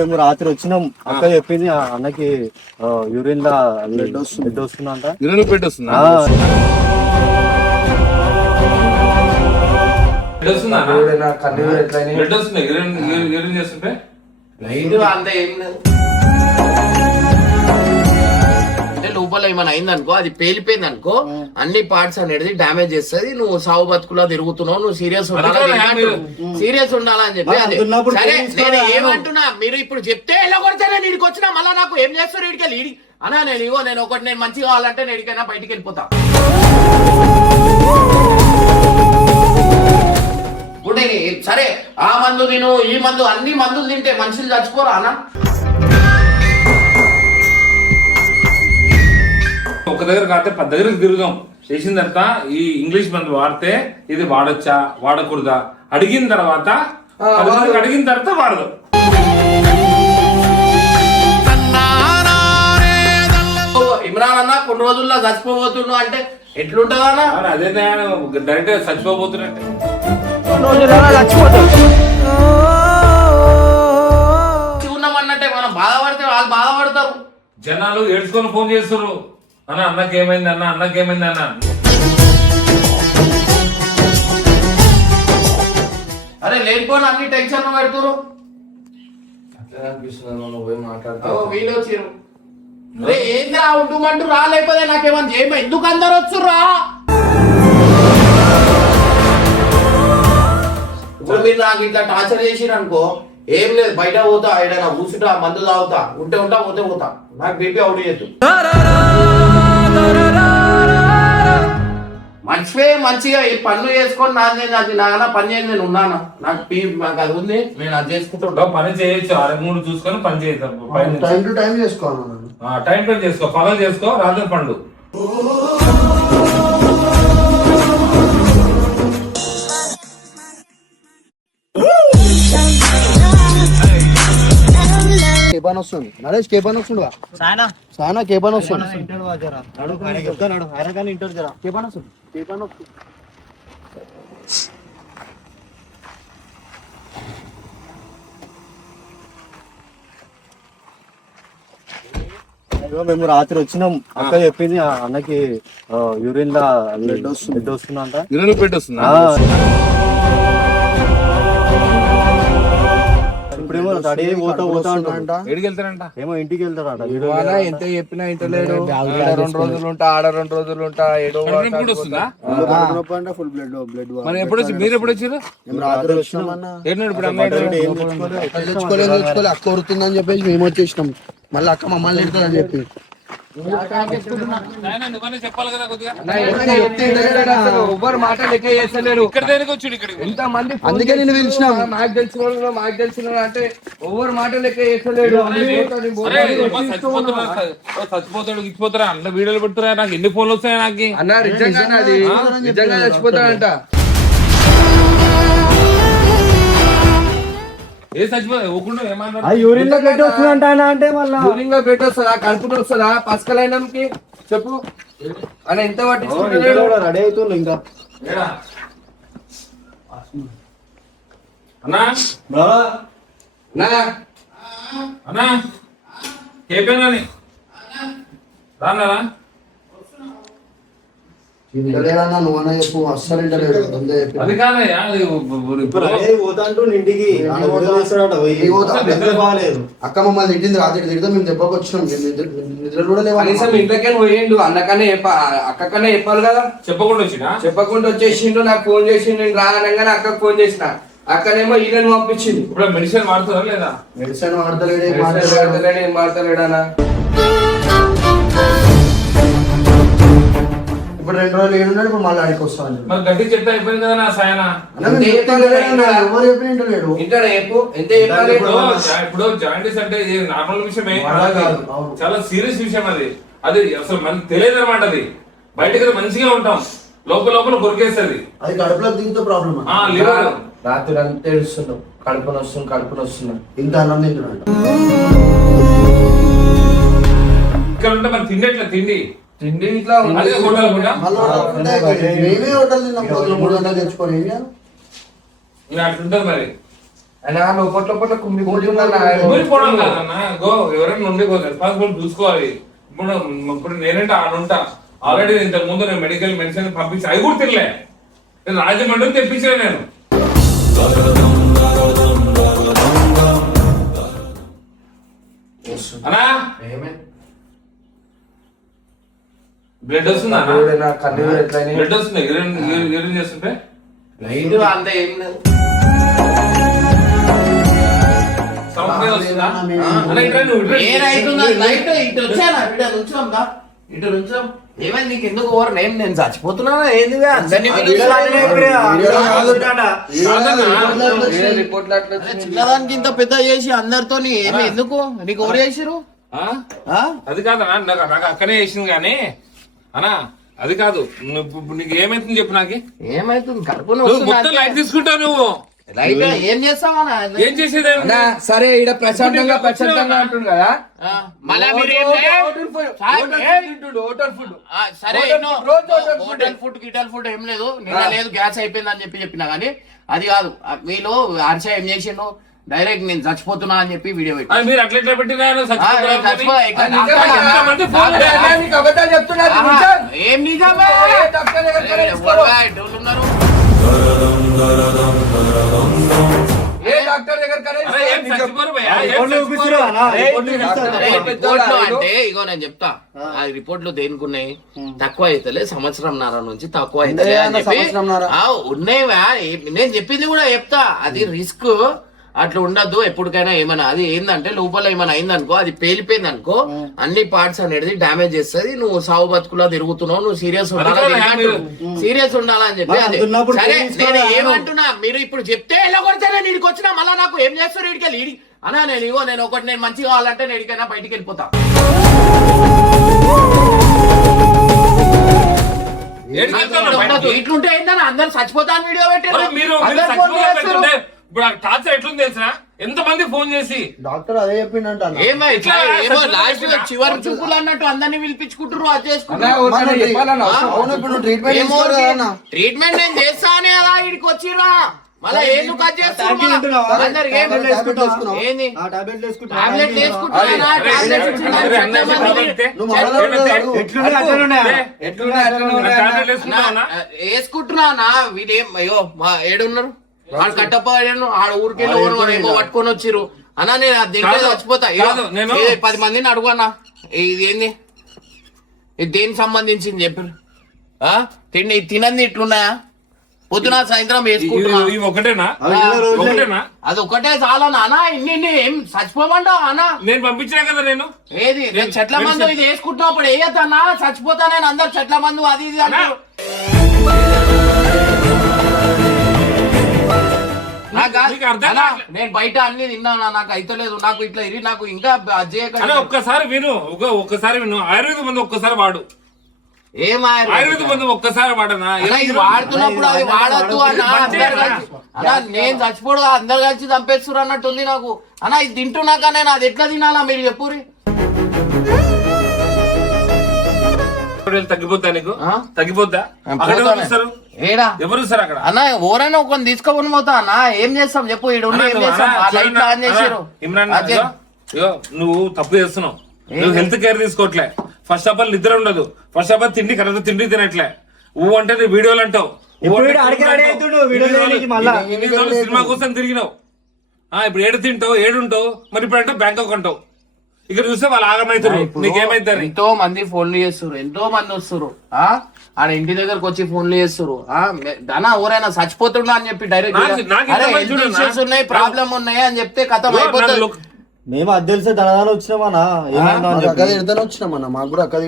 మేము రాత్రి వచ్చినాం, అక్క చెప్పింది అన్నకి యూరిన్ లా బ్లడ్ వస్తుందంట. యూరిన్ బ్లడ్ వస్తుందా? లోపల ఏమైనా అయిందనుకో, అది పేలిపోయింది అనుకో, అన్ని పార్ట్స్ అనేది డామేజ్ చేస్తుంది. నువ్వు సాగు బతుకులా తిరుగుతున్నావు, నువ్వు సీరియస్ ఉండాలని చెప్పి. సరే నేను ఏమంటున్నా, మీరు ఇప్పుడు చెప్తే ఎలా కొడితే నేను ఇడికి వచ్చినా మళ్ళీ నాకు ఏం చేస్తారు ఇడికెళ్ళి ఇడి అన్నా. నేను ఒకటి నేను మంచిగా కావాలంటే నేను ఇడికైనా బయటికి వెళ్ళిపోతా. ఇప్పుడు సరే ఆ మందు తిను, ఈ మందు, అన్ని మందులు తింటే మనుషులు చచ్చిపోరా అన్న? ఒక దగ్గర కాకపోతే 10 దగ్గరకు తిరుగుదాం. చేసిన తర్వాత ఈ ఇంగ్లీష్ మందు వాడితే ఇది వాడొచ్చా వాడకూడదా అడిగిన తర్వాత వాడదు. ఇమ్రాన్ అన్న కొన్ని రోజుల్లో చచ్చిపోబోతున్నావు అంటే ఎట్లుంటదా అన్న? అదే డైరెక్ట్ చచ్చిపోబోతున్నట్టే. ఉన్నామన్నట్టే మనం బాధపడితే వాళ్ళు బాధపడతారు. జనాలు ఏడ్చుకొని ఫోన్ చేస్తారు, అన్నకేమైంది అన్న, అన్నకేమైంది అన్న. అరే లేనిపోయిన అన్ని టెన్షన్ పెడుతురు. వీళ్ళు వచ్చారు, ఏంద్రా ఉంటుమంటూ రాలేకపోతే నాకేమన్నా చేయమా? ఎందుకు అందరు వచ్చుర్రా? ఇప్పుడు మీరు నాకు ఇట్లా టార్చర్ చేసిరు అనుకో, ఏం లేదు, బయట పోతా, ఏదైనా కూర్చుంటా, మందు తాగుతా, ఉంటా పోతా. నాకు బీపీ అవుట్ చేయొద్దు. మంచిగా ఈ పనులు చేసుకొని నాకన్నా పని చేయండి. నేను ఉన్నాను, నాకు అది ఉంది, నేను అది చేసుకుంటా. పని చేయొచ్చు, 6-3 చూసుకొని పని చేద్దాం. టైం టు టైం చేసుకోవాలి, టైం టు చేసుకో, పనులు చేసుకో, రాత్రి పండు. కేబాన్ వస్తుంది, నరేష్ కేబాన్ వస్తుండు, సానా కేబాన్ వస్తుంది. కేబాన్ వస్తుంది. మేము రాత్రి వచ్చినాం, అక్క చెప్పింది అన్నకి యూరిన్ లా బ్లడ్ వస్తుందంట. యూరిన్ బ్లడ్ వస్తుందా? ఇప్పుడేమో రెడీ పోతా వెళ్తారంట, ఏమో ఇంటికి వెళ్తారట. ఎంత చెప్పినా ఇంటలేడు. 2 రోజులు ఉంటా, ఆడ 2 రోజులు ఉంటా. ఫుల్ బ్లడ్ మరి ఎప్పుడు మీరు ఎప్పుడు వచ్చారు? తెచ్చుకోలేదు, అక్క వరుతుందని చెప్పేసి మేము వచ్చేసినాం. మళ్ళీ అక్క మమ్మల్ని తిడుతుందని చెప్పి ఎవ్వరు మాట లెక్క చేస్తలేరు. అందుకే నేను పిలిచిన. మాకు తెలిసిన అంటే ఎవ్వరు మాట లెక్క చేస్తలేడు. చచ్చిపోతాడు ఇచ్చిపోతారా అన్న వీడియోలు పెడుతున్నా. నాకు ఎన్ని ఫోన్లు వస్తాయి నాకు అన్న? నిజంగా చచ్చిపోతాడంట. యూరిన్ లో పెట్టి వస్తుందంట అంటే మళ్ళీ యూరిన్ లో పెట్టి వస్తుందా, కడుపులో వస్తుందా? పసకలైనకి చెప్పు అని ఎంత పట్టించుకుంటాడు? రెడీ అవుతుంది ఇంకా. అన్నా అయిపోయిందని రానా? నువ్వన్నా చెప్పు, అస్సలు ఇంటలేడు. అది కాదయ్యా, ఇంటికి బాగాలేదు. అక్క మమ్మల్ని తిట్టింది, రాత్రి తిడితే మేము దెబ్బకి వచ్చినాం. నిద్ర కూడా లేవు. కనీసం ఇంట్లోకే పోయిండు, అన్నకనే అక్కకనే చెప్పాలి కదా. చెప్పకుండా వచ్చేసిండు. నాకు ఫోన్ చేసిండు, నేను రానగానే అక్కకు ఫోన్ చేసిన. అక్కనేమో ఈయనను పంపించింది. ఇప్పుడు మెడిసిన్ వాడుతుందా లేదా? మెడిసిన్ వాడతలేడు, ఏం వాడతలేడనా? ఇప్పుడు 2 రోజులు ఏడున్నాడు, ఇప్పుడు మళ్ళీ ఆడికి వస్తాను. మరి గట్టి చెప్తే అయిపోయింది కదా నా సాయన. ఇప్పుడు జాయింటీస్ అంటే ఇది నార్మల్ విషయమే, చాలా సీరియస్ విషయం. అది అసలు మనకి తెలియదు అనమాట. అది బయటకి మంచిగా ఉంటాం, లోపల కొరికేస్తుంది. అది కడుపులో దీంతో ప్రాబ్లమ్. రాత్రి అంతా ఏడుస్తున్నాం, కడుపున వస్తున్నాం. ఇంత అన్నం తింటున్నాడు. ఇక్కడ ఉంటే మరి తిండి ఇట్లా మేమే హోటల్ తిన్నాం, 3 గంటలు తెచ్చుకొని. అట్లుంటది మరి. అలా లోపల కుమ్మిపోతున్నా ఊరిపోవడం కాదన్నా గో ఎవరైనా ఉండే రెస్పాన్సిబుల్ చూసుకోవాలి. ఇప్పుడు నేనంటే ఆడుంటా ఆల్రెడీ ఇంతకు ముందు నేను మెడికల్ మెడిసిన్ పంపించి అవి కూడా తినలే. నేను రాజమండ్రి తెప్పించలే నేను. అన్నా బ్లడ్ వస్తుందా? బ్లడ్ వస్తుంది యూరిన్ చేస్తుంటే లైట్ అంత ఏం లేదు. ఇటు నుంచాం ఏమైంది నీకు ఎందుకు ఓవర్ నేను చచ్చిపోతున్నానా ఏంది చిన్నదానికి ఇంత పెద్ద చేసి అందరితో ఏమి ఎందుకు నీకు ఓవర్ చేసిరు? అది కాదన్నా నాకు అక్కడే చేసింది కానీ అన్నా అది కాదు. నీకు ఏమైతుంది చెప్పు. నాకు ఏమైతుంది కడుపు మొత్తం లైట్ తీసుకుంటావు నువ్వు. ఏం చేస్తావా? ఏం చేసేది సరే ఈడ ప్రశాంతంగా అంటుంది కదా. సరే హోటల్ ఫుడ్ గిటల్ ఫుడ్ ఏం లేదు. నిన్న లేదు గ్యాస్ అయిపోయింది అని చెప్పినా గానీ అది కాదు. మీలో హర్ష ఏం చేసిండు డైరెక్ట్ నేను చచ్చిపోతున్నా అని చెప్పి వీడియో పెట్టి మీరు అట్లా పెట్టినా ఏం నిజమే ఉన్నారు. అంటే ఇగో నేను చెప్తా ఆ రిపోర్ట్లు దేనికి ఉన్నాయి? తక్కువ అవుతలే సంవత్సరంన్నర నుంచి తక్కువ అవుతలే అని చెప్పి ఉన్నాయి. నేను చెప్పింది కూడా చెప్తా. అది రిస్క్ అట్లా ఉండద్దు ఎప్పటికైనా. ఏమైనా అది ఏంటంటే లోపల ఏమైనా అయిందనుకో అది పేలిపోయింది అనుకో అన్ని పార్ట్స్ అనేది డామేజ్ చేస్తుంది. నువ్వు సాగు బతుకులా తిరుగుతున్నావు. నువ్వు సీరియస్ ఉండాలని చెప్పి అదే. సరే నేను ఏమంటున్నా మీరు ఇప్పుడు చెప్తే ఎలా కొడితేనే నీడికి వచ్చినా మళ్ళా నాకు ఏం చేస్తారు ఇడికి వెళ్ళి అన్నా నేను ఇగో నేను ఒకటి నేను మంచిగా కావాలంటే నేడికైనా బయటికి వెళ్ళిపోతా. ఇట్లుంటే ఏంటన్నా అందరు చచ్చిపోతాను వీడియో పెట్టారు. ఇప్పుడు టార్చర్ ఎట్లుంది తెలిసిన ఎంత మంది ఫోన్ చేసి డాక్టర్ అదే చెప్పిండంట. చివరి చూపులు అన్నట్టు అందరినీ పిలిపించుకుంటారు. అది ట్రీట్మెంట్ నేను చేస్తానే అలా ఇడికి వచ్చిరా మళ్ళీ ఏళ్ళు కట్ చేస్తారు. వేసుకుంటున్నా వీడేం అయ్యో మా ఏడున్నారు ఆడ కట్టపోయాను ఆడ ఊరికెళ్ళి ఏమో పట్టుకొని వచ్చిర్రు అన్నా. నేను దీంట్లో చచ్చిపోతా. 10 మందిని అడుగున్నా ఇది ఏంది ఇది దేనికి సంబంధించింది చెప్పారు. తిండి తినంది ఇట్లున్నాయా? పొద్దున సాయంత్రం వేసుకుంటున్నా అది ఒకటే చాలా నానా. ఇన్ని ఏం చచ్చిపోమంటావు అన్నా? నేను పంపించినా కదా. నేను ఏది నేను చెట్ల మందు ఇది వేసుకుంటున్నప్పుడు వేయద్దన్నా చచ్చిపోతా. నేను అందరు చెట్ల మందు అది ఇది అంటారు. నేను బయట అన్ని తిన్నాను నాకు అయితలేదు. నాకు ఇట్లా ఇరి నాకు ఇంకా ఒక్కసారి విను ఆయుర్వేద మందు ఒక్కసారి వాడు. ఏం ఆయుర్వేద మందు ఒక్కసారి వాడనా? ఇది వాడుతున్నప్పుడు అది వాడద్దు అన్నా. నేను చచ్చిపోడు అందరు కలిసి చంపేస్తారు అన్నట్టుంది నాకు అన్నా. ఇది తింటున్నాక నేను అది ఎట్లా తినాలా మీరు చెప్పురి. తగ్గిపోద్దా నీకు? తగ్గిపోద్దా? ఎవరు సార్ అక్కడ అన్న ఎవరైనా ఒక తీసుకోని పోతా అన్న. ఏం చేస్తాం చెప్పు. నువ్వు తప్పు చేస్తున్నావు. నువ్వు హెల్త్ కేర్ తీసుకోవట్లే. ఫస్ట్ ఆఫ్ ఆల్ నిద్ర ఉండదు. ఫస్ట్ ఆఫ్ ఆల్ తిండి కరెక్ట్ తిండి తినట్లే. ఊ అంటే నీ వీడియోలు అంటావు. సినిమా కోసం తిరిగినావు. ఇప్పుడు ఏడు తింటావు ఏడుంటావు. మరి ఇప్పుడు అంటే బ్యాంకాక్ అంటావు. ఇక్కడ చూస్తే వాళ్ళు ఆగమవుతారు. నీకేమైతారు? ఎంతో మంది ఫోన్లు చేస్తారు. ఎంతో మంది వస్తారు. ఆడ ఇంటి దగ్గరకు వచ్చి ఫోన్లు చేస్తారు. ధన ఎవరైనా చచ్చిపోతున్నా అని చెప్పి డైరెక్ట్ ఉన్నాయి ప్రాబ్లం ఉన్నాయి అని చెప్తే కథం అయిపోతుంది. మేము అది తెలిసే దళదాలు వచ్చినామన్నా. వచ్చినామన్నా మాకు కూడా అక్కడ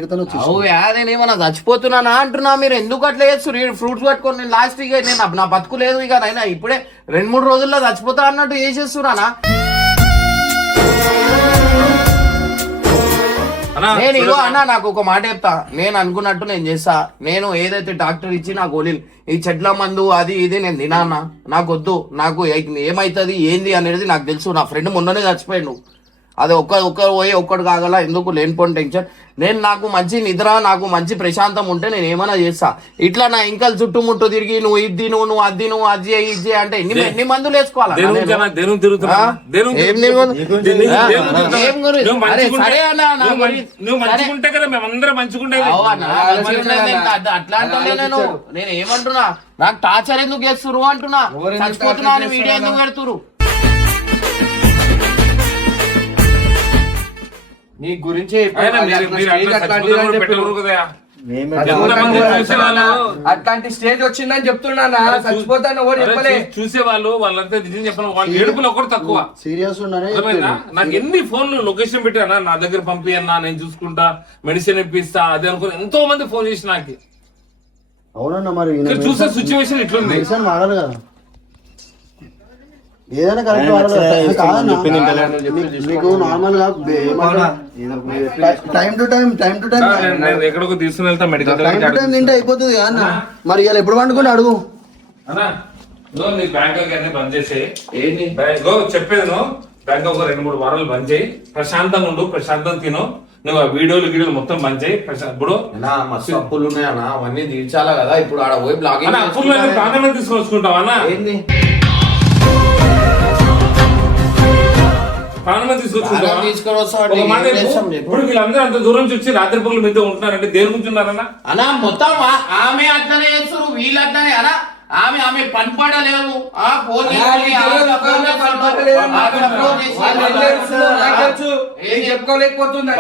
నేనేమన్నా చచ్చిపోతున్నానా అంటున్నా. మీరు ఎందుకు అట్లా చేస్తారు? ఫ్రూట్స్ పట్టుకొని నేను లాస్ట్ ఇక నేను నా బతుకు లేదు ఇక నైనా ఇప్పుడే 2-3 రోజుల్లో చచ్చిపోతా అన్నట్టు చేసేస్తున్నానా. నేను ఇగో అన్నా నాకు ఒక మాట చెప్తా. నేను అనుకున్నట్టు నేను చేస్తా. నేను ఏదైతే డాక్టర్ ఇచ్చి నా గోళీలు ఈ చెట్ల మందు అది ఇది నేను తినా. నాకు వద్దు. నాకు ఏమైతుంది ఏంది అనేది నాకు తెలుసు. నా ఫ్రెండ్ మొన్ననే చచ్చిపోయాడు. అది ఒక్కరు పోయి ఒక్కడు కాగల ఎందుకు లేనిపోని టెన్షన్. నేను నాకు మంచి నిద్ర నాకు మంచి ప్రశాంతం ఉంటే నేను ఏమైనా చేస్తా. ఇట్లా నా ఇంకా చుట్టుముట్టు తిరిగి నువ్వు ఇది నువ్వు అది ఇది అంటే ఎన్ని మందులు వేసుకోవాలా? సరే అట్లా అంటే నేను ఏమంటున్నా, నాకు టార్చర్ ఎందుకు చేస్తురు అంటున్నా, చచ్చిపోతున్నా అని వీడియో ఎందుకు పెడుతురు? నీ గురించి అట్లాంటి స్టేజ్ వచ్చిందని చెప్తున్నా, చచ్చిపోతాను చూసే వాళ్ళంతా నిజం చెప్పిన వాళ్ళు ఏడుపులు ఒకటి తక్కువ. సీరియస్ నాకు ఎన్ని ఫోన్లు లొకేషన్ పెట్టానా, నా దగ్గర పంపియన్నా నేను చూసుకుంటా మెడిసిన్ ఇప్పిస్తా అది అనుకుని ఎంతో మంది ఫోన్ చేసి నాకు. అవునన్నా మరి చూసే సిచ్యువేషన్ ఇట్లుంది. వాడాలి కదా, ఏదైనా కరెక్ట్ మీకు నార్మల్ గా టైం టు టైం ఎక్కడికో తీసుకుని వెళ్తా మెడికల్ టైం తింటే అయిపోతుంది అన్న. మరి ఇలా ఎప్పుడు వండుకుంటే అడుగు అన్నా. నీ బ్యాంక్ అన్ని బంద్ చేసే చెప్పేది నువ్వు బ్యాంక్ ఒక 2-3 వారాలు బంద్ చేయి, ప్రశాంతంగా ఉండు, ప్రశాంతంగా తిను. నువ్వు ఆ వీడియోలు మొత్తం బంద్ చేయి. ఇప్పుడు మస్తు అప్పులు ఉన్నాయన్నా, అవన్నీ తీర్చాలా కదా. ఇప్పుడు ఆడ పోయి బ్లాగింగ్ అప్పులు ప్రాణాలను తీసుకొని వచ్చుకుంటావా అన్న? ఇప్పుడు వీళ్ళందరూ అంత దూరం నుంచి వచ్చి రాత్రి పగులు మీద ఉంటున్నారంటే దేని గురించి ఉన్నారన్నా? అన్నా మొత్తం ఆమె అట్లనే చేస్తారు, వీళ్ళు అట్లనే. అనా ఆమె పనిపడలేదు. చెప్పుకోలేకపోతుంది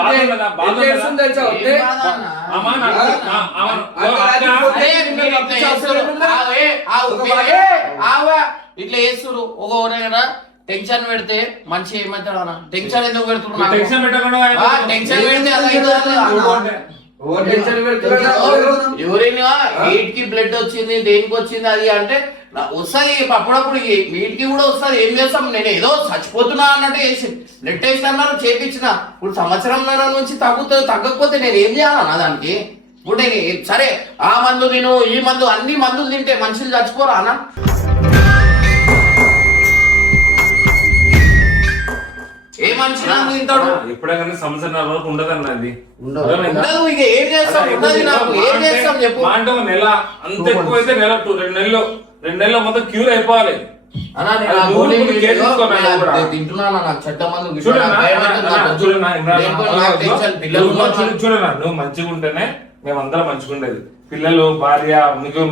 ఇట్లా చేస్తురు. ఒక టెన్షన్ పెడితే మనిషి ఏమంటాడు అన్న? టెన్షన్ ఎందుకు పెడుతున్నాడు? టెన్షన్ పెడితే ఎవరైనా హీట్ కి బ్లడ్ వచ్చింది దేనికి వచ్చింది అది అంటే వస్తుంది. అప్పుడప్పుడు వీటికి కూడా వస్తుంది. ఏం చేస్తాం, నేను ఏదో చచ్చిపోతున్నా అన్నట్టు చేసి బ్లడ్ టెస్ట్ అన్నారు చేపించిన. ఇప్పుడు సంవత్సరంన్నర నుంచి తగ్గకపోతే నేను ఏం చేయాలన్నా దానికి? ఇప్పుడు నేను సరే ఆ మందు తిను ఈ మందు అన్ని మందులు తింటే మనుషులు చచ్చిపోరా అన్న? ఏ మనిషి తింటాడు? ఎప్పుడైనా సంవత్సరం వరకు ఉండదన్న అది. ఏం చేస్తాం చెప్పు. నెల అంత ఎక్కువైతే నెల 2 నెలలు మొత్తం క్యూర్ అయిపోవాలి. చూడనా, నువ్వు మంచిగా ఉంటేనే మేమందరం మంచిగుండేది. పిల్లలు భార్య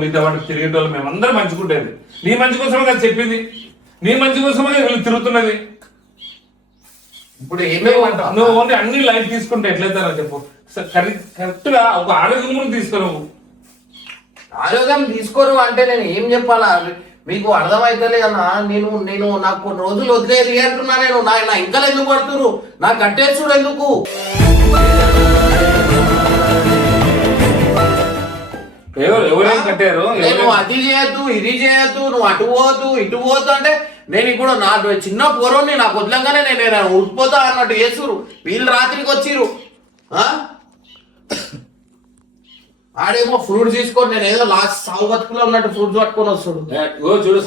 మీతో పాటు తిరిగేటోళ్ళు మేమందరం మంచిగుంటేది. నీ మంచి కోసమే కదా చెప్పింది, నీ మంచి కోసమే వీళ్ళు తిరుగుతున్నది. ఇప్పుడు ఏమేమంటావు? నువ్వు ఓన్లీ అన్ని లైఫ్ తీసుకుంటే ఎట్లయితారో చెప్పు. కరెక్ట్ గా ఒక ఆరోగ్యం తీసుకోరు. ఆరోగ్యం తీసుకోరు అంటే నేను ఏం చెప్పాలా? మీకు అర్థమైతలే అన్నా. నేను నాకు కొన్ని రోజులు వదిలేది అంటున్నా. నేను నా ఇంకా ఎందుకు పడుతురు? నాకు కట్టేసుడు ఎందుకు? ఎవరేం కట్టారు? నేను అది చేయొద్దు ఇది చేయొద్దు, నువ్వు అటు పోవద్దు ఇటు పోవద్దు అంటే నేను ఇప్పుడు నా చిన్న పూర్వం నాకు వదలంగానే నేను ఉడిపోతా అన్నట్టు చేస్తురు. వీళ్ళు రాత్రికి వచ్చిర్రు. ఆడేమో ఫ్రూట్ తీసుకొని నేను ఏదో లాస్ట్ సాగు బతుకులో ఉన్నట్టు ఫ్రూట్స్ పట్టుకొని వస్తుడు. చూడు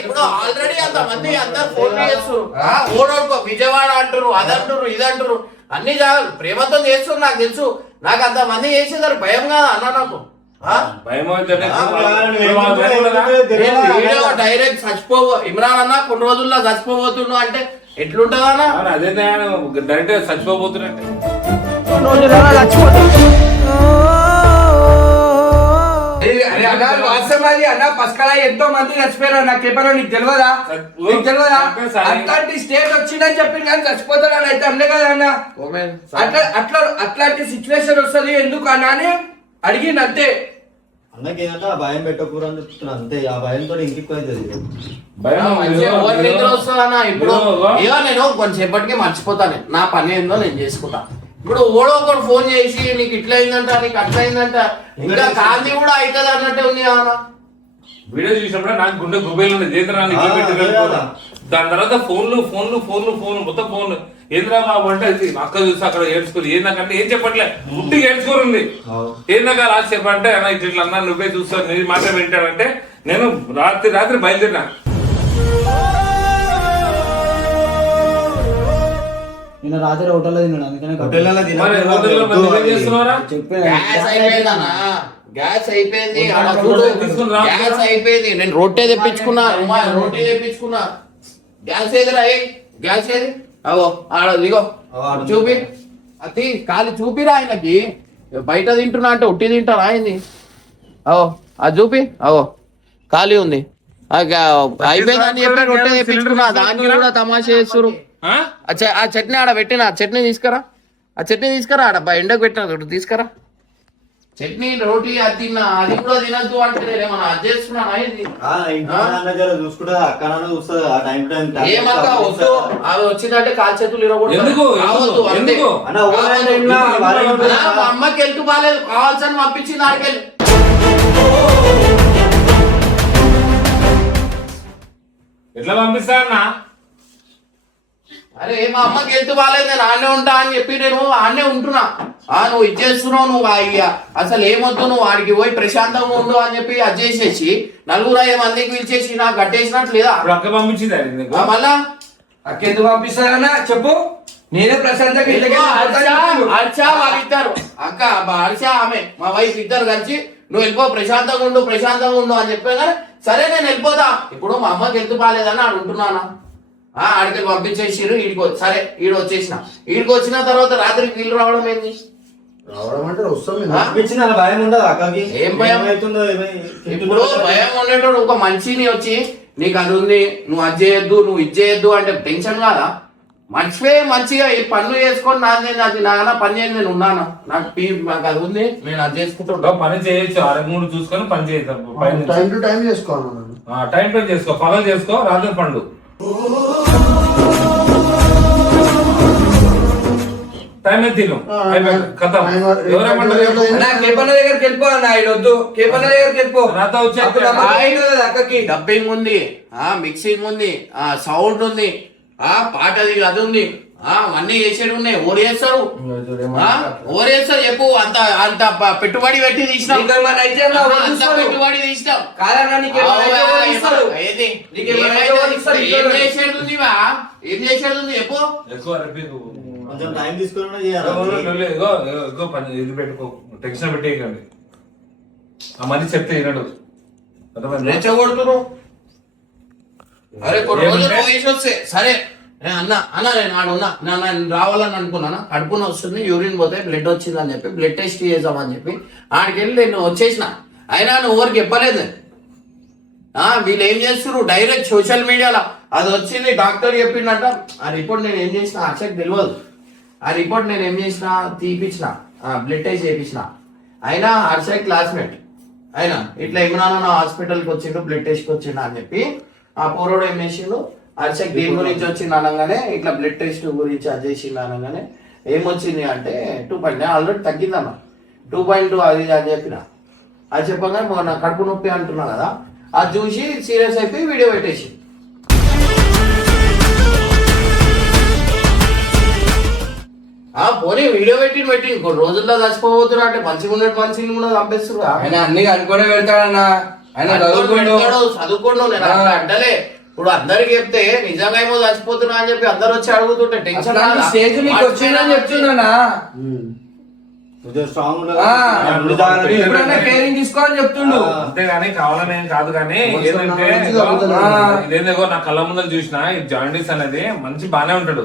ఇప్పుడు ఆల్రెడీ అంతమంది అందరు ఫోన్ చేస్తున్నారు. ఓడోడుకో విజయవాడ అంటారు, అదంటారు ఇదంటారు, అన్ని జాగాలు ప్రేమతో చేస్తున్నారు. నాకు తెలుసు. నాకు అంతమంది చేసేదారు భయంగా అన్నా. నాకు డైరెక్ట్ చచ్చిపోవు ఇమ్రాన్ అన్న కొన్ని రోజుల్లో చచ్చిపోబోతుండు అంటే ఎట్లుంటదా? అదే డైరెక్ట్ చచ్చిపోబోతున్నట్టే. అన్న పక్కన ఎంతో మంది చచ్చిపోయారు. నాకు చెప్పారో నీకు తెలియదా? అట్లాంటి స్టేజ్ వచ్చిందని చెప్పింది కానీ చచ్చిపోతాడని అయితే అన్నే కదా అన్న. అట్లాంటి సిచ్యువేషన్ వస్తుంది ఎందుకు అన్న అని అడిగింది అంతే. అన్నకి ఏంటంటే ఆ భయం పెట్టకూడదు అని చెప్తున్నా అంతే. ఆ భయంతో ఇంకెక్కువ అవుతుంది. ఇప్పుడు నేను కొంచెంసేపటికి మర్చిపోతాను. నా పని ఏందో నేను చేసుకుంటా. ఇప్పుడు ఓడో ఒకటి ఫోన్ చేసి నీకు ఇట్లా అయిందంట నీకు అట్లా అయిందంట ఇంకా కాంతి కూడా అవుతుంది అన్నట్టే ఉంది అన్న. వీడియో చూసినప్పుడు నాకు గుండె గుబేలు దాని తర్వాత ఫోన్లు మొత్తం ఫోన్లు. ఏంద్రా బాబు అంటే అక్క చూసి అక్కడ ఏడ్చుకోరు. ఏందాకంటే ఏం చెప్పట్లే, పుట్టికి ఏడ్చుకోరుంది. ఏందాక లాస్ట్ చెప్పంటే అన్న ఇట్లా అన్నా నువ్వే చూస్తావు నీ మాట వింటాడంటే నేను రాత్రి బయలుదేరినా. నిన్న రాత్రి హోటల్లో తిన్నాడు అందుకనే హోటల్లో మరి హోటల్లో మరి నువ్వేం చేస్తున్నావురా? గ్యాస్ అయిపోయిందన్నా, గ్యాస్ అయిపోయింది. ఆడ రొట్టె చూడు, తీసుకుని రా. గ్యాస్ అయిపోయింది. నేను రొట్టె తెప్పించుకున్నా, అమ్మా, రొట్టె తెప్పించుకున్నా. గ్యాస్ ఏదిరా? గ్యాస్ ఏది? అవో ఆడ ఇగో చూపి, అది కాలి చూపిరా ఆయనకి. బయట తింటున్నా అంటే ఉట్టి తింటారా ఆయన్ని? అవో అది చూపి, అవో ఖాళీ ఉంది. అయిపోయిందని చెప్పి రొట్టె తెప్పించుకున్నా, దానికి కూడా తమాషా చేస్తున్నారు. ఆ? ఆ చట్నీ ఆడ పెట్టిన, ఆ చట్నీ తీసుకురా, ఆ చట్నీ తీసుకురా. ఆడ ఎండకు పెట్టిన తీసుకురా చట్నీ. రోటీ అది తిన్నా, అది కూడా తినద్దు అంటే నేనేమన్నా అది చేస్తున్నానా ఇది? చూసుకుంటా అక్క చూస్తుంది ఆ టైం టు టైం. ఏమక్క వద్దు, అవి వచ్చిందంటే కాలు చేతులు ఇరగకూడదు. ఎందుకు? రావద్దు, అంతే. ఎందుకు? మా అమ్మకి హెల్త్ బాగాలేదు, కావాల్సని పంపించింది ఆడికెళ్ళి. ఎట్లా పంపిస్తా అన్నా? అరే మా అమ్మకి హెల్త్ బాగాలేదు, నేను ఆడనే ఉంటా అని చెప్పి నేను ఆడనే ఉంటున్నా. నువ్వు ఇది చేస్తున్నావు, నువ్వు అసలు ఏమొద్దు, నువ్వు వాడికి పోయి ప్రశాంతంగా ఉండు అని చెప్పి అది చేసేసి 4-5 మందికి పిలిచేసి నాకు కట్టేసినట్లు లేదా? అక్క పంపించింది మళ్ళా అక్కెందుకు పంపిస్తారన్నా చెప్పు. నేనే ప్రశాంతంగా హర్ష వాళ్ళిద్దరు, అక్క హర్ష ఆమె మా వైఫ్ ఇద్దరు కలిసి నువ్వు వెళ్ళిపో, ప్రశాంతంగా ఉండు అని చెప్పే కానీ సరే నేను వెళ్ళిపోతా. ఇప్పుడు మా అమ్మకి హెల్త్ బాగాలేదని ఆడు ఉంటున్నానా? ఆడికి పంపించేసిరు. సరే ఈడు వచ్చేసిన, ఈడికి వచ్చిన తర్వాత రాత్రికి వీళ్ళు రావడం ఏంది? రావడం అంటే వస్తాం. భయం ఉండదు అక్కకి. ఏం భయం అవుతుందో? ఇప్పుడు భయం ఉండేటోడు ఒక మనిషిని వచ్చి నీకు అది ఉంది, నువ్వు అది చేయొద్దు, నువ్వు ఇది చేయొద్దు అంటే టెన్షన్ కాదా? మర్చిపోయి మంచిగా ఈ పనులు చేసుకొని నాకన్నా పని చేయండి, నేను ఉన్నాను, నాకు అది ఉంది, నేను అది చేసుకుంటా. పని చేయొచ్చు, 6-3 చూసుకొని పని చేద్దాం. టైం టు టైం చేసుకోవాలి. టైం టు చేసుకో, పగలు చేసుకో, రాత్రి పండు. టైం తిను కథ. దగ్గరికి వెళ్ళిపో అన్న, వద్దు కేపన్న దగ్గరికి వెళ్ళిపో. అక్కకి డబ్బింగ్ ఉంది, మిక్సింగ్ ఉంది, సౌండ్ ఉంది, పాటది అది ఉంది, అన్నీ చేసేది ఉన్నాయి. ఓరు చేస్తారు చెప్పు. అంత పెట్టుబడి పెట్టి తీసినాం, పెట్టుబడి తీసినాం. ఏం చేసేది ఉంది చెప్పు. కొంచెం టైం తీసుకుని ఇది పెట్టుకో, టెన్షన్ పెట్టేయకండి. ఆ మనిషి చెప్తే వినడు. రెచ్చగొడుతున్నావు. అరే కొన్ని రోజులు పోయేసి వస్తే సరే అన్న నేను ఆడున్నా, నేను రావాలని అనుకున్నాను, కడుపున వస్తుంది, యూరిన్ పోతే బ్లడ్ వచ్చింది అని చెప్పి బ్లడ్ టెస్ట్ చేద్దామని చెప్పి ఆడికి వెళ్ళి నేను వచ్చేసిన. అయినా నువ్వు ఎవరికి చెప్పలేదు. వీళ్ళు ఏం చేస్తున్నారు, డైరెక్ట్ సోషల్ మీడియాలో అది వచ్చింది, డాక్టర్ చెప్పిండట. ఆ రిపోర్ట్ నేను ఏం చేసిన అక్షయ్ తెలియదు. ఆ రిపోర్ట్ నేను ఏం చేసిన, తీపించిన, బ్లడ్ టెస్ట్ చేయించిన. అయినా అక్షయ్ క్లాస్మేట్ అయినా ఇట్లా ఇమ్రాన్ నా హాస్పిటల్కి వచ్చిండు, బ్లడ్ టెస్ట్కి వచ్చిండు అని చెప్పి ఆ పూర్వడు ఏం చేసిండు, అర్షక్ దేని గురించి వచ్చింది అనగానే ఇట్లా బ్లడ్ టెస్ట్ గురించి అది చేసింది అనగానే ఏమొచ్చింది అంటే 2.0 ఆల్రెడీ తగ్గిందన్న, 2.2 అది అని చెప్పిన. అది చెప్పగానే నా కడుపు నొప్పి అంటున్నా కదా, అది చూసి సీరియస్ అయిపోయి వీడియో పెట్టేసి పోనీ వీడియో పెట్టి కొన్ని రోజుల్లో చచ్చిపోతున్నా అంటే మంచిగా ఉండేది, మనిషిని కూడా చంపేస్తున్నా. ఆయన అన్ని అనుకునే పెడతాడన్నా. ఆయన చదువుకోండు, నేను అట్లా అంటలే. ఇప్పుడు అందరికి చెప్తే నిజంగా ఏమో చచ్చిపోతున్నా అని చెప్పి అందరు వచ్చి అడుగుతుంటే టెన్షన్ స్టేజ్ నీకు వచ్చిందని చెప్తున్నానా. కేరింగ్ తీసుకోవాలని చెప్తుండు. అంతేగాని కావాలని ఏం కాదు. కానీ ఏంటంటే ఇదేందో నా కళ్ళ ముందర చూసిన ఈ జాయిండీస్ అనేది మంచి బానే ఉంటాడు.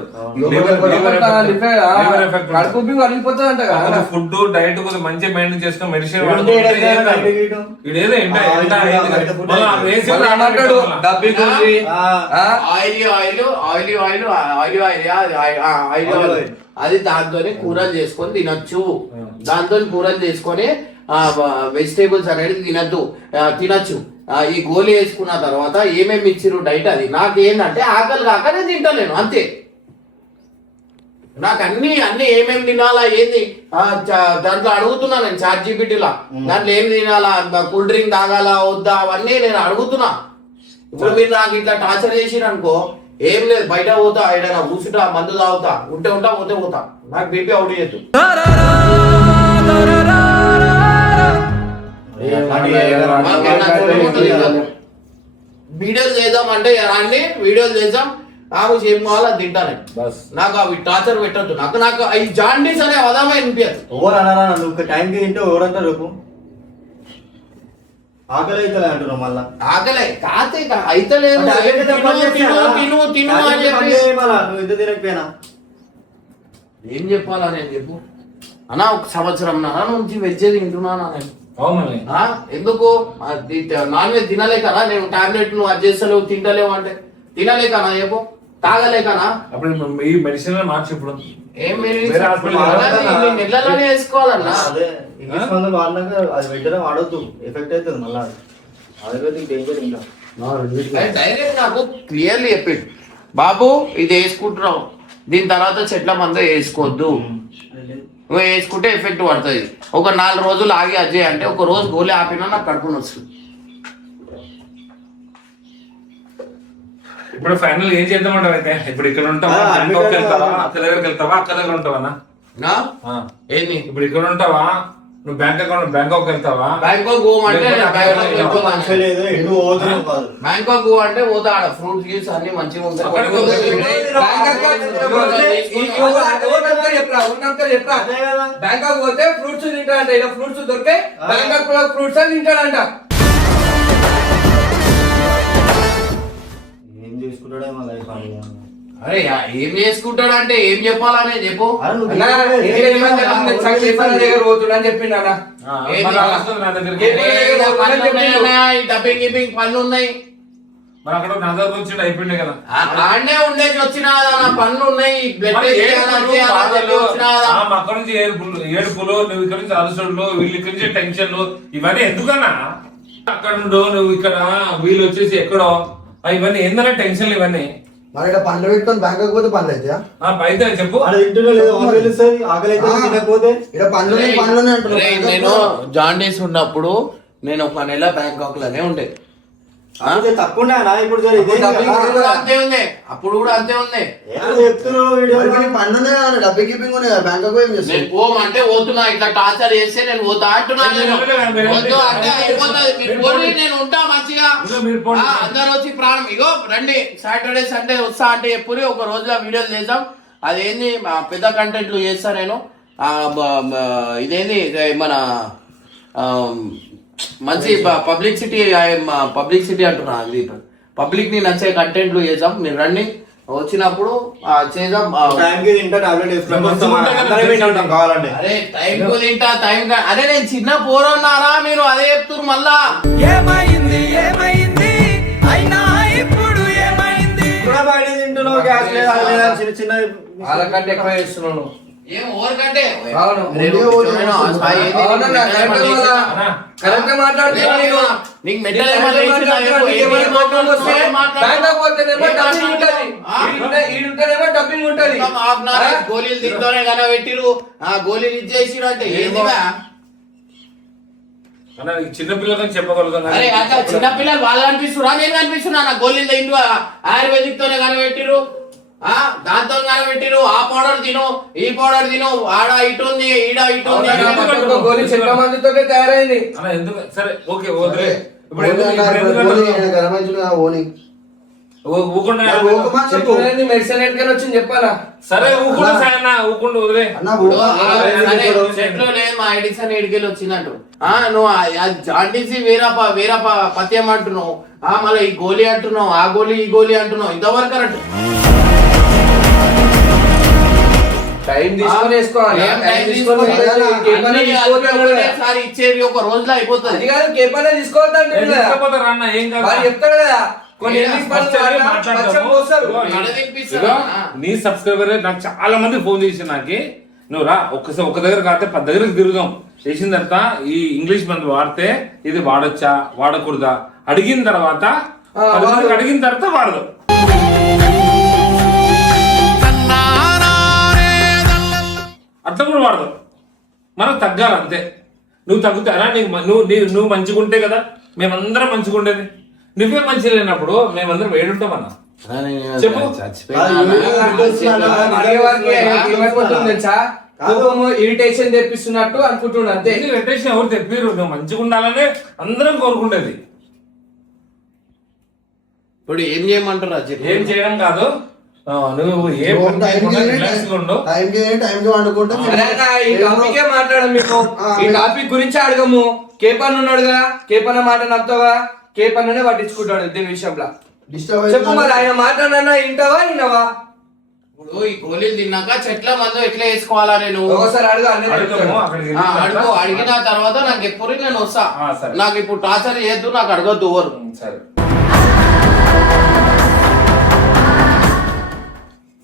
ఫుడ్ డైట్ కొద్దిగా మంచి మెయింటైన్ చేసుకుని మెడిసిన్ అది దాంతోనే కూరలు చేసుకొని తినొచ్చు, దాంతో కూరలు చేసుకొని వెజిటేబుల్స్ అనేది తినొచ్చు. ఈ గోళీ వేసుకున్న తర్వాత ఏమేమి ఇచ్చిరు డైట్ అది నాకేంటంటే ఆకలి కాక నేను తింటలేను అంతే. నాకు అన్ని ఏమేమి తినాలా ఏంది దాంట్లో అడుగుతున్నా నేను ChatGPTలో, దాంట్లో ఏం తినాలా, కూల్ డ్రింక్ తాగాలా వద్దా అవన్నీ నేను అడుగుతున్నా. ఇప్పుడు మీరు నాకు ఇట్లా టార్చర్ చేసిరు అనుకో, ఏం లేదు, బయట పోతా, ఏదైనా కూర్చుంటా, మందు తాగుతా, ఉంటా పోతా, నాకు బీపీ అవుట్ చేయొద్దు. వీడియోలు చేద్దాం అంటే రండి వీడియోలు చేద్దాం నాకు ఏం కావాలో అది తింటాను బస్ నాకు అవి టార్చర్ పెట్టద్దు నాకు ఈ జాండీస్ అనే పదమే వినిపించదు ఎవరు అన్నారా నువ్వు ఒక టైంకి తింటే ఎవరంటారు రేపు ఆకలి అవుతుంది అంటున్నావు మళ్ళా ఆకలే కాతే అయితే లేదు తిను తిను అని చెప్పి నువ్వు ఇంత తినకపోయినా ఏం చెప్పాలా నేను చెప్పు అన్నా ఒక సంవత్సరం నుంచి వెజ్ తింటున్నానా నేను అవునండి ఎందుకు నాన్ వెజ్ తినలేకనా నేను టాబ్లెట్ నువ్వు అది చేస్తలేవు తింటలేవు అంటే తినలేకనా చెప్పు తాగలేకనా అప్పుడు ఈ మెడిసిన్ మార్చి ఇప్పుడు ఏం వేరే హాస్పిటల్ నెలలోనే వేసుకోవాలన్నా అదే ఇంగ్లీష్ మందులు వాడినాక అది వెంటనే వాడొద్దు ఎఫెక్ట్ అవుతుంది మళ్ళీ ఆయుర్వేదిక్ డేంజర్ ఇంకా డైరెక్ట్ నాకు క్లియర్లీ చెప్పిండు బాబు ఇది వేసుకుంటున్నావు దీని తర్వాత చెట్ల మందు వేసుకోవద్దు నువ్వు వేసుకుంటే ఎఫెక్ట్ పడుతుంది ఒక 4 రోజులు ఆగి అజయ్ అంటే ఒక రోజు గోలీ ఆపినా నాకు కడుపుని వస్తుంది ఇప్పుడు ఫైనల్ ఏం చేద్దామంటావు అయితే ఇప్పుడు ఇక్కడ ఉంటావా బ్యాంకాక్ వెళ్తావా అక్క దగ్గరికి వెళ్తావా అక్క దగ్గర ఉంటావా నా? ఏంది ఇప్పుడు ఇక్కడ ఉంటావా నువ్వు బ్యాంకాక్ వెళ్తావా బ్యాంకాక్ పోమంటే మంచిగా లేదు ఎటు పోతున్నావు కాదు బ్యాంకాక్ పో అంటే పోతా ఆడ ఫ్రూట్స్ జ్యూస్ అన్ని మంచిగా ఉంటాయి బ్యాంకాక్ పోతే ఫ్రూట్స్ తింటాడంట ఇలా ఫ్రూట్స్ దొరికే బ్యాంకాక్ లో ఫ్రూట్స్ అని తింటాడంట ఏం చేసుకుంటాడే మా లైఫ్ అని అరే ఏం చేసుకుంటాడు అంటే ఏం చెప్పాలనే చెప్పు దగ్గర పోతున్నా అని చెప్పిండు అన్న నా దగ్గరికి డబ్బింగ్ గిబ్బింగ్ పనులు ఉన్నాయి మరి అక్కడ నా దగ్గర వచ్చి అయిపోయింది కదా ఆడనే ఉండేది వచ్చినా నా పనులు ఉన్నాయి అక్కడ నుంచి ఏడుపులు నువ్వు ఇక్కడ నుంచి అలసడులు వీళ్ళు ఇక్కడ నుంచి టెన్షన్లు ఇవన్నీ ఎందుకన్నా అక్కడ నుండో నువ్వు ఇక్కడ వీళ్ళు వచ్చేసి ఎక్కడో ఇవన్నీ ఏందన్నా టెన్షన్లు ఇవన్నీ మరి ఇక్కడ పండ్లు పెట్టుకొని బ్యాంకాక్ పోతే పనులు అయితే అయితే చెప్పు అది ఇంటిలో లేదు తెలుస్తుంది ఆకలి అయితే తినకపోతే ఇక్కడ పండ్లు అంటున్నాను నేను జాండీస్ ఉన్నప్పుడు నేను 1 నెల బ్యాంకాక్ లోనే ఉండే తక్కువ ఇప్పుడు సరే అంతే ఉంది అప్పుడు కూడా అంతే ఉంది చెప్తున్నావు పండ్లు డబ్బి కీపింగ్ ఉన్నాయి బ్యాంకాక్ ఏం చేస్తాను నేను పోమంటే పోతున్నా ఇట్లా టార్చర్ చేస్తే నేను పోతా అంటున్నాను నేను వద్దు అంటే అయిపోతుంది మీరు పోండి నేను ఉంటా మంచిగా అందరు వచ్చి ప్రాణం ఇగో రండి సాటర్డే సండే వస్తా అంటే ఎప్పుడు ఒక రోజులో వీడియోలు చేద్దాం అదేంది పెద్ద కంటెంట్లు చేస్తా నేను ఇదేంది మన మంచి పబ్లిసిటీ అంటున్నా అది పబ్లిక్ ని నచ్చే కంటెంట్లు చేద్దాం మీరు రండి వచ్చినప్పుడు చేద్దాం కావాలంటే అరే టైం కు తింటా టైం అరే నేను చిన్న పోరన్నారా మీరు అదే చెప్తున్నారు మళ్ళా ఏమైంది ఏమైంది అయినా ఇప్పుడు ఏమైంది తింటున్నావు గ్యాస్ లేదా చిన్న చిన్న వాళ్ళకంటే ఎక్కువ చేస్తున్నాను ఏం ఓరకంటే కరెక్ట్ మాట్లాడుతున్నాను నీకు మెటల్ డబ్బింగ్ ఉంటది గోళీలు తింటూనే కానీ పెట్టిరు గోళీలు ఇచ్చేసిరు అంటే ఏందిగా చిన్నపిల్లలని చెప్పగలుగుతాను అరే అక్క చిన్నపిల్లలు వాళ్ళు కనిపిస్తున్నా నేను కనిపిస్తున్నా నా గోళీలు తింటూ ఆయుర్వేదిక్ తోనే కనిపెట్టిరు దాంతో కనిపెట్టిరు ఆ పౌడర్ తిను ఈ పౌడర్ తిను ఆడ ఇటు ఉంది ఈడ ఇటు ఉంది గోళీ చెట్ల మందితో తయారైంది అలా ఎందుకు సరే ఓకే వదిలే ఇప్పుడు మెడిసిన్ ఎట్టుకొని వచ్చింది చెప్పాలా సరే ఊకుండా సాయన్న ఊకుండా వదిలే చెట్లు లేదు మా ఎడిసన్ ఎడికెళ్ళి వచ్చిందంటు నువ్వు జాంటీసీ వేరే పత్యం అంటున్నావు మళ్ళీ ఈ గోళీ అంటున్నావు ఆ గోళీ ఈ గోళీ అంటున్నావు ఇంతవరకు కరెక్ట్ టైం తీసుకొని వేసుకోవాలి ఇచ్చేది ఒక రోజులో అయిపోతుంది అది కాదు కేపనే తీసుకోవద్దు ఏం చెప్తాడు కదా నీ సబ్స్క్రైబర్ నాకు చాలా మంది ఫోన్ చేసి నాకు నువ్వు రా ఒక్కసారి ఒక దగ్గర కాకపోతే 10 దగ్గరకు తిరుగుదాం చేసిన తర్వాత ఈ ఇంగ్లీష్ మందు వాడితే ఇది వాడొచ్చా వాడకూడదా అడిగిన తర్వాత వాడదు అట్లా కూడా వాడదు మనం తగ్గాలి అంతే నువ్వు తగ్గుతారా నువ్వు మంచిగా ఉంటే కదా మేమందరం మంచిగా ఉండేది నువ్వే మంచి లేనప్పుడు మేమందరం వేడుంటామన్నా చెప్పు ఇరిటేషన్ తెప్పిస్తున్నట్టు అనుకుంటున్నా అంతే ఇరిటేషన్ ఎవరు తెప్పిరు నువ్వు మంచిగా ఉండాలని అందరం కోరుకుంటేది ఇప్పుడు ఏం చేయమంటారా చెప్పు. ఏం చేయడం కాదు, నువ్వు ఏ పని చేయకుండా relax గా ఉండు. టైంకి వండుకుంటే అరే అన్న, ఈ టాపికే మాట్లాడము మీకు. ఈ టాపిక్ గురించి అడగము. కేపన్ ఉన్నాడు కదా, కేపన్న మాట నమ్ముతావా? కేపన్ననే పట్టించుకుంటాడు దీని విషయంలో. డిస్టర్బ్ చెప్పు మరి, ఆయన మాట్లాడన్నా వింటావా వినవా? ఇప్పుడు ఈ గోళీలు తిన్నాక చెట్ల మందు ఎట్లా వేసుకోవాలా నేను ఒకసారి అడుగు, అన్నీ అడుగుతాము, చెప్తాడు. అక్కడికి అడుగు. వెళ్ళి అడిగిన తర్వాత నాకు ఎప్పుడు నేను వస్తా. సరే. నాకు ఇప్పుడు టార్చర్ చేయొద్దు, నాకు అడగద్దు ఎవరు. సరే.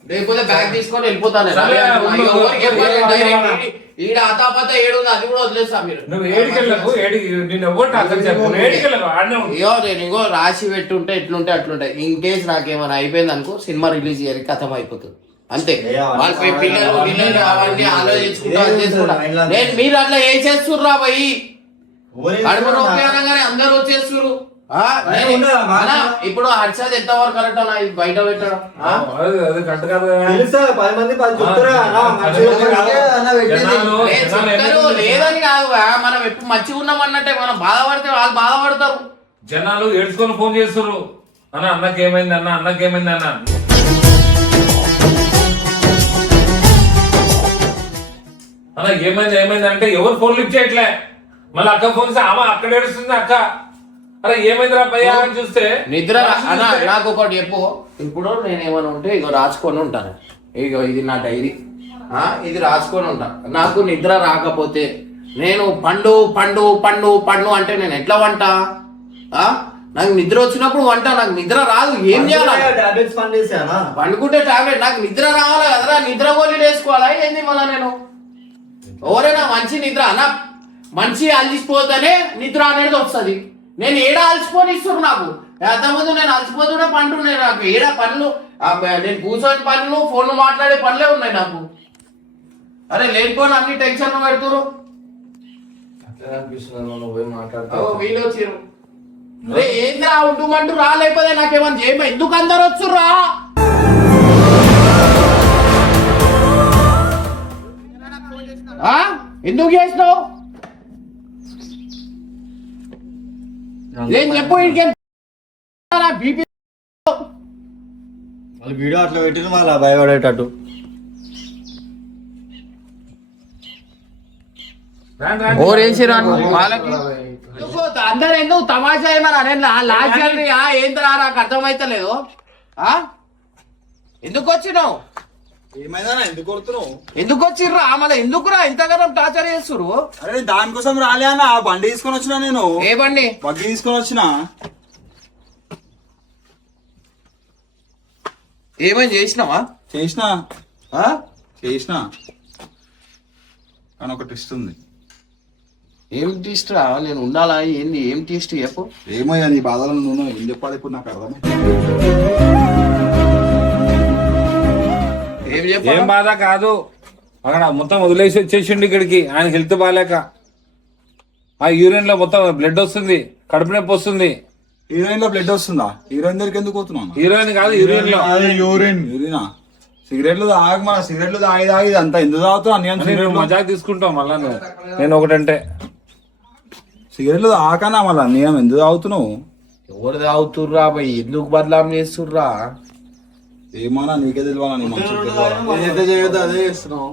లేకపోతే బ్యాగ్ తీసుకొని వెళ్ళిపోతాను నేను. సరే, అయ్యో, ఉండు. ఎవరికి చెప్పాలి? డైరెక్ట్ ఈడ ఆతాపాత ఏడుంది అది కూడా వదిలేస్తా మీరు. నువ్వు ఏడికెళ్ళకు, నేను ఎవరు టార్చర్ చెప్పు, ఏడికెళ్ళకు, ఆడనే ఉండు. అయ్యో నేను ఇంకో రాసి పెట్టుంటే ఎట్లుంటే అట్లుంటాయి. ఇన్ కేసు నాకేమైనా అయిపోయింది అనుకో, సినిమా రిలీజ్ చేయడానికి కథం అయిపోతుంది అంతే. వాళ్ళ పిల్లలు పిల్లలు అవన్నీ ఆలోచించుకుంటా అది చేసుకుంటా. నేను మీరు అట్లా ఏ చేస్తుర్రా పోయి కడుపు నొప్పి అనగానే అందరూ వచ్చేస్తుర్రు. ఇప్పుడు హర్షద్ ఎంత వరకు కరెక్ట్ అన్న ఇది బయట పెట్టడం? అది కరెక్ట్ కాదు కదా. తెలుసా 10 మంది 10 చెప్తారా అన్న, మంచిగా జనాలు చెప్తారు లేదని కాదు. మనం ఎప్పుడు మంచిగా ఉన్నాం అన్నట్టే, మనం బాధపడితే వాళ్ళు బాధపడతారు. జనాలు ఏడ్చుకొని ఫోన్ చేస్తున్నారు, అన్న అన్నకేమైంది అన్న, అన్నకేమైంది అన్న. అన్న ఏమైంది ఏమైంది అంటే ఎవరు ఫోన్ లిఫ్ట్ చేయట్లే. మళ్ళీ అక్క ఫోన్ చేస్తే ఆమె అక్కడ ఏడుస్తుంది అక్క. అరే ఏమైంది రా భయ్యా అని చూస్తే నిద్ర అన్న నాకు ఒకటి చెప్పు. ఇప్పుడు నేనేమన్నా ఉంటే ఇగో రాసుకొని ఉంటాను. ఇగో ఇది నా డైరీ, ఇది రాసుకొని ఉంటా. నాకు నిద్ర రాకపోతే నేను పండు పండు పండు పండు అంటే నేను ఎట్లా వంట? నాకు నిద్ర వచ్చినప్పుడు వంట, నాకు నిద్ర రాదు. ఏం చేయాలి? టాబ్లెట్స్ పని చేసానా? పండుకుంటే టాబ్లెట్, నాకు నిద్ర రావాలి కదరా. నిద్ర గోళీలు వేసుకోవాలా ఏంది మళ్ళా? నేను ఎవరైనా మంచి నిద్ర అన్న, మంచి అలసిపోతేనే నిద్ర అనేది వస్తుంది. నేను ఏడా అలసిపోని ఇస్తున్నారు నాకు. అంతకుముందు నేను అలసిపోతుండే పంటున్నాయి నాకు. ఏడా పనులు, నేను కూర్చొని పనులు, ఫోన్ మాట్లాడే పనులే ఉన్నాయి నాకు. అరే లేనిపోయిన అన్ని టెన్షన్ పెడుతురు. వీళ్ళు వచ్చారు. అరే ఏంద్రా ఉంటుమంటూ రాలేకపోతే నాకేమన్నా చేయమా? ఎందుకు అందరు వచ్చుర్రా? ఎందుకు చేసినావు? నేను చెప్పు. బీపీ వాళ్ళు వీడియో అట్లా పెట్టిన మళ్ళీ భయపడేటట్టు. అందరు ఎందుకు తమాషా ఏమన్నా? నేను లాస్ట్ ఏంద్రా నాకు అర్థమైతలేదు. ఎందుకు వచ్చినావు? ఏమైందా ఎందుకు కొడుతున్నావు? ఎందుకు వచ్చిర్రా? మళ్ళీ ఎందుకురా ఇంతగానం టార్చర్ చేస్తురు? అరే దానికోసం రాలే అన్న, బండి తీసుకొని వచ్చినా నేను. ఏ బండి? బగ్గి తీసుకొని వచ్చినా. ఏమైనా చేసినావా? చేసినా చేసినా కానీ ఒక ట్విస్ట్ ఉంది. ఏం టేస్ట్ రా? నేను ఉండాలా ఏంది? ఏం టేస్ట్ చెప్పు. ఏమయ్యా నీ బాధలను నువ్వు ఏం చెప్పాలి ఇప్పుడు నాకు అర్థం. ఏం బాధ కాదు, అక్కడ మొత్తం వదిలేసి వచ్చేసిండు ఇక్కడికి. ఆయన హెల్త్ బాగాలేక ఆ యూరిన్ లో మొత్తం బ్లడ్ వస్తుంది, కడుపు నొప్పి వస్తుంది. హీరోయిన్ లో బ్లడ్ వస్తుందా? హీరోయిన్ దగ్గరికి ఎందుకు పోతున్నావు? హీరోయిన్ కాదు, యూరిన్ లో. యూరినా? సిగరెట్లు తాగి మన సిగరెట్లు తాగి అంతా ఎందుకు తాగుతావు? అన్ని మజాక్ తీసుకుంటావు మళ్ళా నువ్వు. నేను ఒకటంటే సిగరెట్లు తాకనా మళ్ళీ నేను ఎందుకు తాగుతున్నావు? ఎవరు తాగుతుర్రా భయ్? ఎందుకు బదలాం చేస్తుర్రా? ఏమన్నా నీకే తెలియాలా? నీ మనసు ఏదైతే చేయొద్దు అదే చేస్తున్నావు.